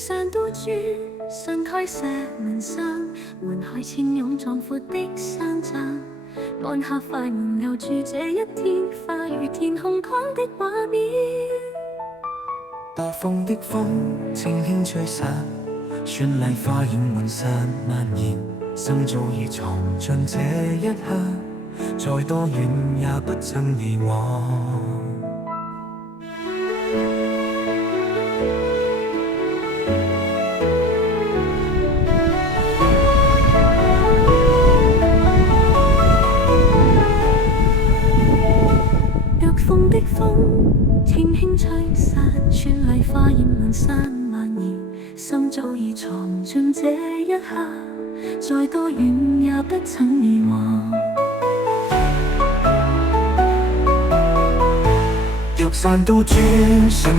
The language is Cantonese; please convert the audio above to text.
山都轉，新開石門山，門海千擁壯闊的山站，按下快門留住這一天，化如天空光的畫面。大風的風輕輕吹散，絢麗花園滿山蔓延，心早已藏進這一刻，再多遠也不曾遺忘。若風的風輕輕吹散，絢麗花園滿山蔓延，心早已藏進這一刻，再多遠也不曾遺忘。玉山都轉身